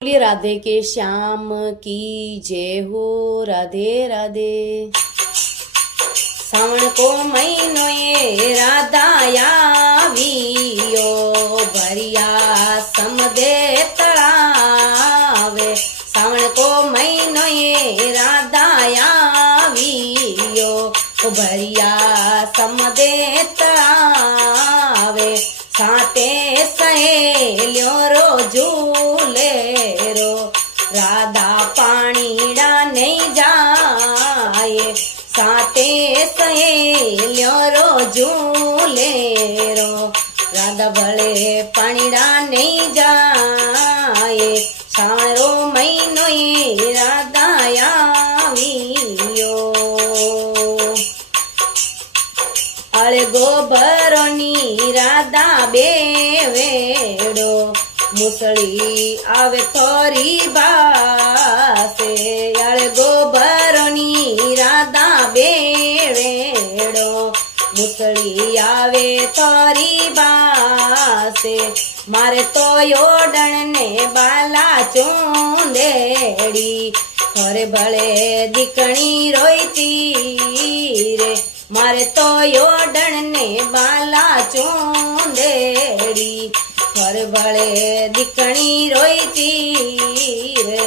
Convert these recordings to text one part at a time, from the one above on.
बोलिए राधे के श्याम की जय हो। राधे राधे। श्रावण को महीनो ये राधा आवियो, भरिया समदे तळावे। श्रावण को महीनो ये राधा आवियो, भरिया समदे तळावे। साते सहेलियों रो झूले रो, राधा पाणीड़ा नहीं जाए। साते सहेलियों रो झूले रो, राधा भले पाणीड़ा नहीं जाए। सारो महीनो ये राधा आवियो, अळे गोबरोनी राधा बेवेडो। मुसળી આવે થોરી બાસે, અळे ગોબરોની રાધા બેવેડો। મુસળી આવે થોરી બાસે, મારે તો યોડણ ને બાલા ચૂંદેડી। ઘરે ભલે દીકણી રોઈતી રે, मारे तो योडण ने बाला चूंदेड़ी। घर भले दिकणी रोईती रे,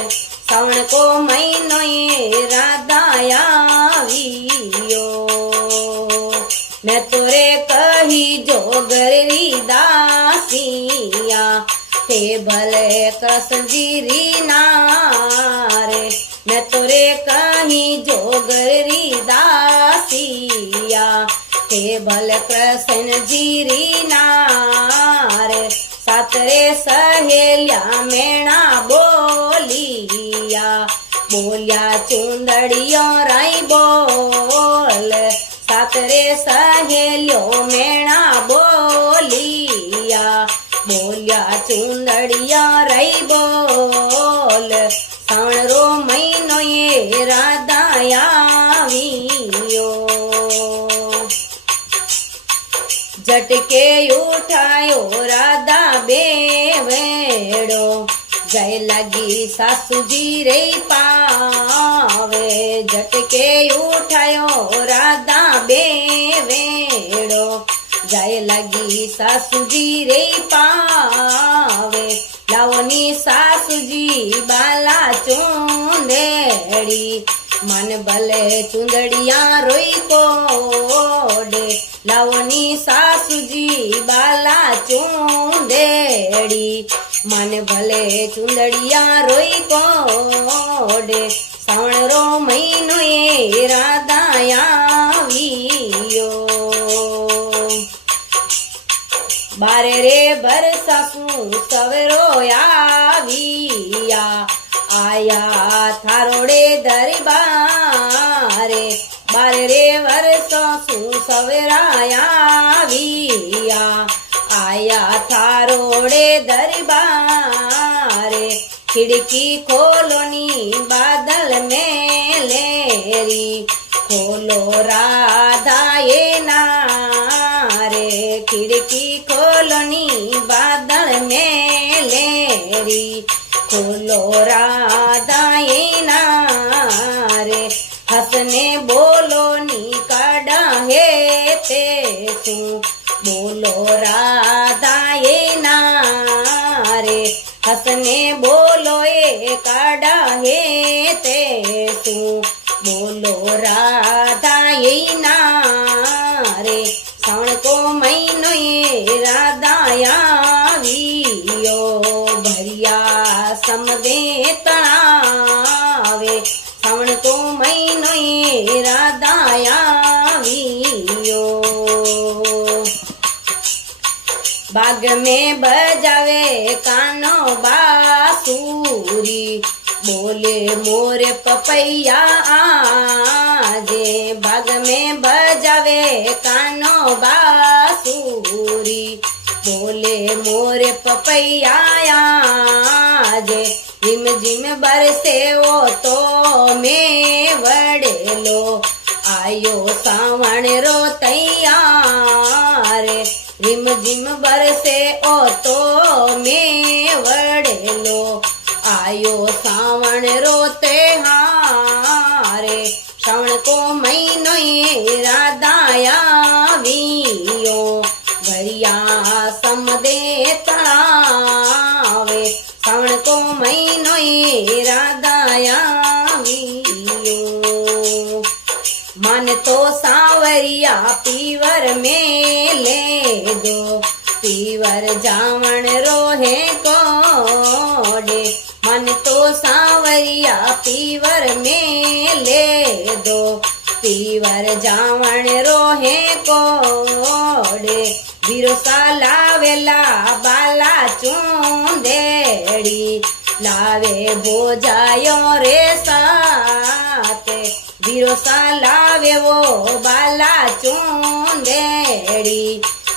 श्रावण को महीनो ये राधा आवियो। ने तोरे कही जोगरी दासिया, ते भले कृष्ण जी री नारे। ने तोरे कही जोगरी दासिया, ते भले कृष्ण जी री नारे। सातरे सहेलिया मेणा बोलिया, बोलिया चूंदड़ियों राई बोल। सातरे सहेलियों मेणा बोलिया, बोलिया चूंदड़िया राई बोल। श्रावण रो महीनो ये राधा आवियो, झटके उठायो राधा बेवेडो। जय लगी सासू जी रे पावे, झटके उठायो राधा बेवेडो। जय लगी सासू जी रे पावे, लावनी सासू जी बाला चूंदेड़ी। मन भले चूंदड़िया रोई कोडे, लावनी सासू जी बाला चूंदेड़ी। मन भले चूंदड़िया रोई कोडे, श्रावण रो महीनो ये राधा आवियो। बारे रे बरसासू सवेरो आविया, आया थारोड़े दरबारे। बारे रे बरसासू सवेरा आविया, आया थारोड़े दरबारे। खिड़की खोलोनी बादल में लेरी, खोलो राधा ये नारे। खिड़की खोलोनी बादल में लेरी, खोलो राधा ये नारे। हसने बोलो नी काड़ा है ते तू, बोलो राधा ये नारे। हसने बोलो ये काड़ा है ते तू, बोलो राधा ये नारे। श्रावण को महीनो ये राधा आवियो, भरिया समदे तळावे। श्रावण को महीनो ये राधा आवियो, बाग में बजावे कानो बांसुरी। बोले मोरे पपैया आजे, बाग में बजावे कानो बांसुरी। बोले मोरे पपैया आजे, झिम झिम बरसे वो तो में वड़ेलो। आयो सावण रो तैयार, रिम झिम बरसे ओ तो में वड़ेलो। आयो सावण रो त्योहारे श्रावण को महीनो ये राधाया वियो भरिया समदे तळावे श्रावण को महीनो ये राधाया वियो मन तो सावरिया पीवर में ले दो पीवर जावण रोहे कोडे मन तो सावरिया पीवर में ले दो पीवर जावण रोहे कोडे बिरसा लावेला बाला चूंदेड़ी लावे बोजायो रे साथे बिरसा लावे वो बाला चूंदेड़ी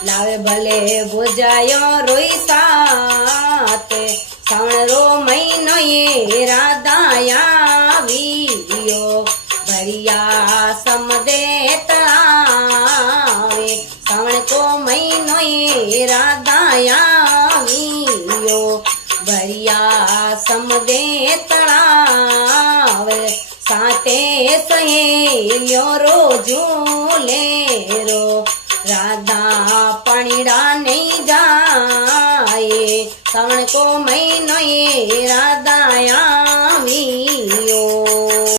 लावे भले बोजायो रोई साथे श्रावण रो महीनो ये राधाया वियो भरिया समदे तळावे श्रावण को महीनो ये राधाया वियो भरिया समदे तळावे साथे सहेलियो रो झूले रो राधा पाणीड़ा नहीं जाए श्रावण को महीनो ये राधाया